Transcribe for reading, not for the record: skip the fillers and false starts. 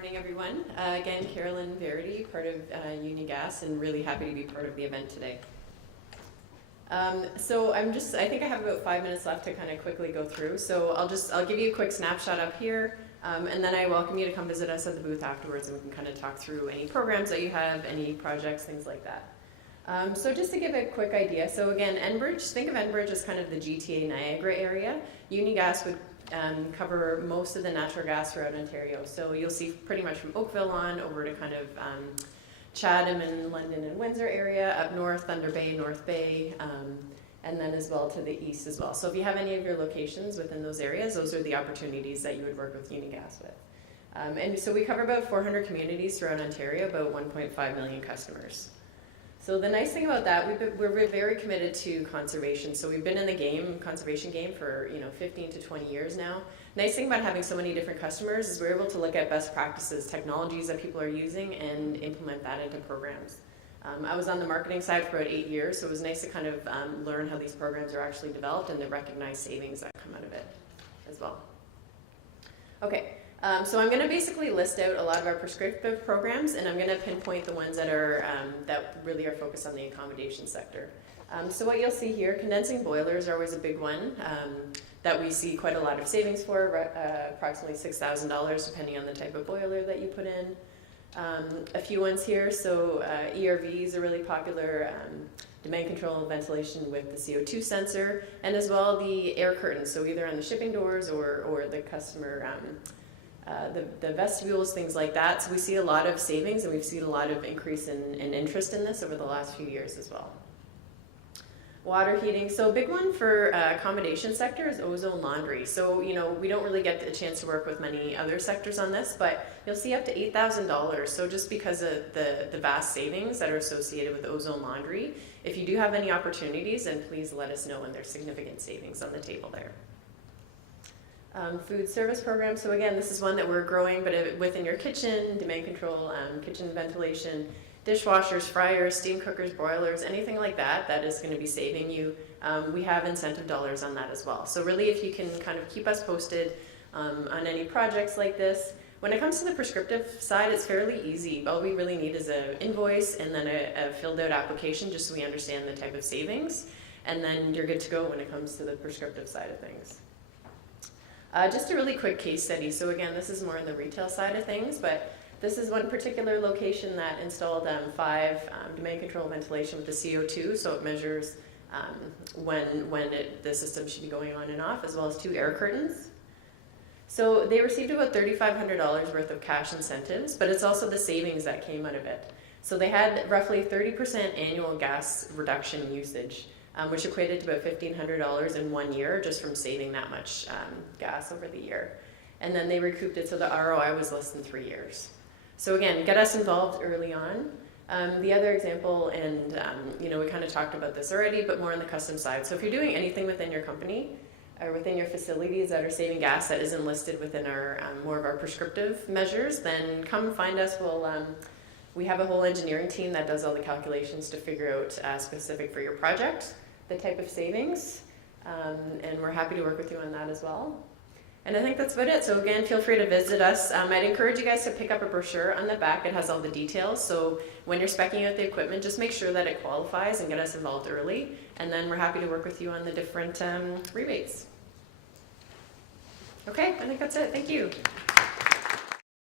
Morning, everyone. Again, Carolyn Varady, part of Union Gas, and really happy to be part of the event today. So I think I have about 5 minutes left to kind of quickly go through. So I'll give you a quick snapshot up here, and then I welcome you to come visit us at the booth afterwards, and we can kind of talk through any programs that you have, any projects, things like that. So just to give a quick idea, so again, Enbridge, think of Enbridge as kind of the GTA Niagara area. Union Gas would cover most of the natural gas throughout Ontario. So you'll see pretty much from Oakville on over to kind of Chatham and London and Windsor area, up north, Thunder Bay, North Bay, and then as well to the east as well. So if you have any of your locations within those areas, those are the opportunities that you would work with Union Gas with. And so we cover about 400 communities throughout Ontario, about 1.5 million customers. So the nice thing about that, we're very committed to conservation. So we've been in the conservation game for 15 to 20 years now. Nice thing about having so many different customers is we're able to look at best practices, technologies that people are using, and implement that into programs. I was on the marketing side for about 8 years, so it was nice to kind of learn how these programs are actually developed and the recognized savings that come out of it as well. Okay. So I'm going to basically list out a lot of our prescriptive programs, and I'm going to pinpoint the ones that are that really are focused on the accommodation sector. So what you'll see here, condensing boilers are always a big one that we see quite a lot of savings for, approximately $6,000 depending on the type of boiler that you put in. A few ones here, so ERVs are really popular, demand control and ventilation with the CO2 sensor, and as well the air curtains, so either on the shipping doors or the customer the vestibules, things like that. So we see a lot of savings, and we've seen a lot of increase in interest in this over the last few years as well. Water heating. So a big one for accommodation sector is ozone laundry. So, we don't really get a chance to work with many other sectors on this, but you'll see up to $8,000. So just because of the vast savings that are associated with ozone laundry, if you do have any opportunities, then please let us know when there's significant savings on the table there. Food service program. So again, this is one that we're growing, but within your kitchen, demand control, kitchen ventilation, dishwashers, fryers, steam cookers, broilers, anything like that, that is going to be saving you. We have incentive dollars on that as well. So really, if you can kind of keep us posted on any projects like this. When it comes to the prescriptive side, it's fairly easy. All we really need is an invoice and then a filled out application just so we understand the type of savings. And then you're good to go when it comes to the prescriptive side of things. Just a really quick case study. So again, this is more on the retail side of things, but this is one particular location that installed 5 demand control ventilation with the CO2, so it measures when the system should be going on and off, as well as 2 air curtains. So they received about $3,500 worth of cash incentives, but it's also the savings that came out of it. So they had roughly 30% annual gas reduction usage, which equated to about $1,500 in 1 year just from saving that much gas over the year. And then they recouped it, so the ROI was less than 3 years. So again, get us involved early on. The other example, and we kind of talked about this already, but more on the custom side. So if you're doing anything within your company or within your facilities that are saving gas that isn't listed within our more of our prescriptive measures, then come find us. We have a whole engineering team that does all the calculations to figure out specific for your project the type of savings, and we're happy to work with you on that as well. And I think that's about it. So again, feel free to visit us. I'd encourage you guys to pick up a brochure on the back. It has all the details. So when you're speccing out the equipment, just make sure that it qualifies and get us involved early. And then we're happy to work with you on the different rebates. Okay, I think that's it. Thank you.